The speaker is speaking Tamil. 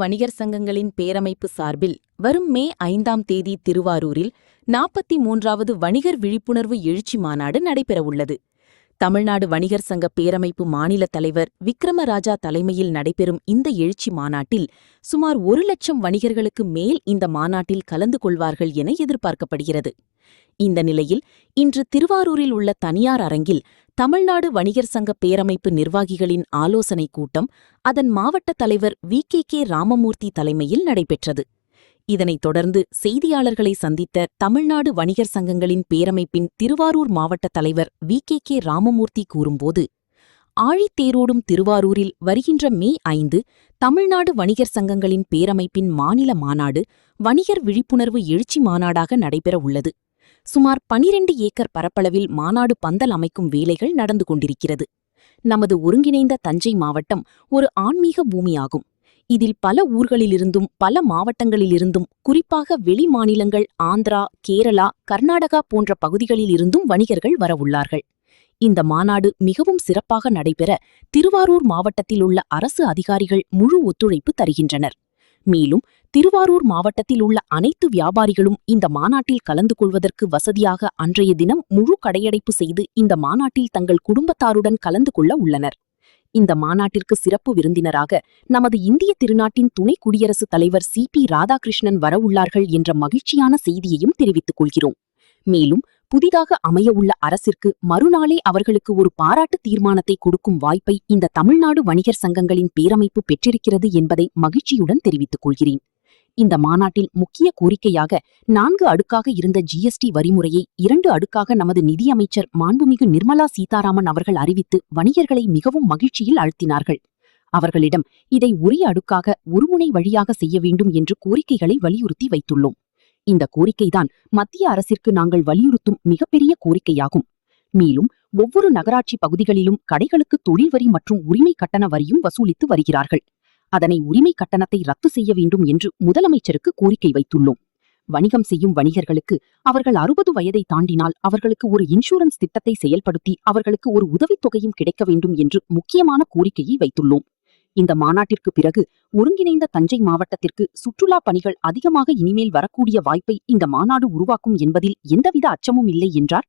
வணிகர் சங்கங்களின் பேரமைப்பு சார்பில் வரும் மே 5ஆம் தேதி திருவாரூரில் 43வது வணிகர் விழிப்புணர்வு எழுச்சி மாநாடு நடைபெறவுள்ளது. தமிழ்நாடு வணிகர் சங்க பேரமைப்பு மாநில தலைவர் விக்ரமராஜா தலைமையில் நடைபெறும் இந்த எழுச்சி மாநாட்டில் சுமார் 1 லட்சம் வணிகர்களுக்கு மேல் இந்த மாநாட்டில் கலந்து கொள்வார்கள் என எதிர்பார்க்கப்படுகிறது. இந்த நிலையில் இன்று திருவாரூரில் உள்ள தனியார் அரங்கில் தமிழ்நாடு வணிகர் சங்க பேரமைப்பு நிர்வாகிகளின் ஆலோசனைக் கூட்டம் அதன் மாவட்ட தலைவர் வி.கே. ராமமூர்த்தி தலைமையில் நடைபெற்றது. இதனைத் தொடர்ந்து செய்தியாளர்களை சந்தித்த தமிழ்நாடு வணிகர் சங்கங்களின் பேரமைப்பின் திருவாரூர் மாவட்ட தலைவர் வி.கே. ராமமூர்த்தி கூறும்போது, ஆழித்தேரோடும் திருவாரூரில் வருகின்ற மே 5 தமிழ்நாடு வணிகர் சங்கங்களின் பேரமைப்பின் மாநில மாநாடு வணிகர் விழிப்புணர்வு எழுச்சி மாநாடாக நடைபெற உள்ளது. சுமார் 12 ஏக்கர் பரப்பளவில் மாநாடு பந்தல் அமைக்கும் வேலைகள் நடந்து கொண்டிருக்கிறது. நமது ஒருங்கிணைந்த தஞ்சை மாவட்டம் ஒரு ஆன்மீக பூமியாகும். இதில் பல ஊர்களிலிருந்தும் பல மாவட்டங்களிலிருந்தும் குறிப்பாக வெளி மாநிலங்கள் ஆந்திரா, கேரளா, கர்நாடகா போன்ற பகுதிகளிலிருந்தும் வணிகர்கள் வரவுள்ளார்கள். இந்த மாநாடு மிகவும் சிறப்பாக நடைபெற திருவாரூர் மாவட்டத்தில் உள்ள அரசு அதிகாரிகள் முழு ஒத்துழைப்பு தருகின்றனர். மேலும் திருவாரூர் மாவட்டத்தில் உள்ள அனைத்து வியாபாரிகளும் இந்த மாநாட்டில் கலந்து கொள்வதற்கு வசதியாக அன்றைய தினம் முழு கடையடைப்பு செய்து இந்த மாநாட்டில் தங்கள் குடும்பத்தாருடன் கலந்து கொள்ள உள்ளனர். இந்த மாநாட்டிற்கு சிறப்பு விருந்தினராக நமது இந்திய திருநாட்டின் துணை குடியரசுத் தலைவர் சி.பி. ராதாகிருஷ்ணன் வரவுள்ளார்கள் என்ற மகிழ்ச்சியான செய்தியையும் தெரிவித்துக் கொள்கிறோம். மேலும் புதிதாக அமையவுள்ள அரசிற்கு மறுநாளே அவர்களுக்கு ஒரு பாராட்டு தீர்மானத்தை கொடுக்கும் வாய்ப்பை இந்த தமிழ்நாடு வணிகர் சங்கங்களின் பேரமைப்பு பெற்றிருக்கிறது என்பதை மகிழ்ச்சியுடன் தெரிவித்துக் கொள்கிறேன். இந்த மாநாட்டில் முக்கிய கோரிக்கையாக 4 அடுக்காக இருந்த ஜிஎஸ்டி வரிமுறையை 2 அடுக்காக நமது நிதியமைச்சர் மாண்புமிகு நிர்மலா சீதாராமன் அவர்கள் அறிவித்து வணிகர்களை மிகவும் மகிழ்ச்சியில் ஆழ்த்தினார்கள். அவர்களிடம் இதை ஒரே அடுக்காக ஒருமுனை வழியாக செய்ய வேண்டும் என்று கோரிக்கைகளை வலியுறுத்தி வைத்துள்ளோம். இந்த கோரிக்கைதான் மத்திய அரசிற்கு நாங்கள் வலியுறுத்தும் மிகப்பெரிய கோரிக்கையாகும். மேலும் ஒவ்வொரு நகராட்சி பகுதிகளிலும் கடைகளுக்கு தொழில் வரி மற்றும் உரிமை கட்டண வரியும் வசூலித்து வருகிறார்கள். அதனை உரிமை கட்டணத்தை ரத்து செய்ய வேண்டும் என்று முதலமைச்சருக்கு கோரிக்கை வைத்துள்ளோம். வணிகம் செய்யும் வணிகர்களுக்கு அவர்கள் 60 வயதை தாண்டினால் அவர்களுக்கு ஒரு இன்சூரன்ஸ் திட்டத்தை செயல்படுத்தி அவர்களுக்கு ஒரு உதவித்தொகையும் கிடைக்க வேண்டும் என்று முக்கியமான கோரிக்கையை வைத்துள்ளோம். இந்த மாநாட்டிற்கு பிறகு ஒருங்கிணைந்த தஞ்சை மாவட்டத்திற்கு சுற்றுலா பணிகள் அதிகமாக இனிமேல் வரக்கூடிய வாய்ப்பை இந்த மாநாடு உருவாக்கும் என்பதில் எந்தவித அச்சமும் இல்லை என்றார்.